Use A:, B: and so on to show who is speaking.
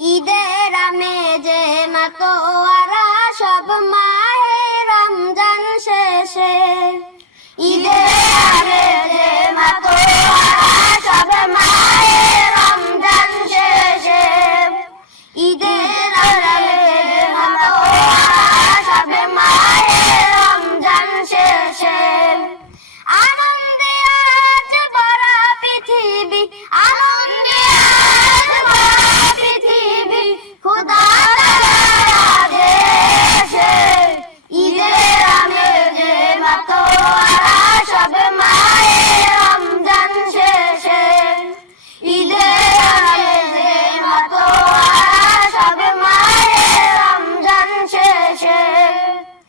A: ঈদের আমেজে মাতোয়ারা সব মায়ের রমজান শেষে। ঈদের है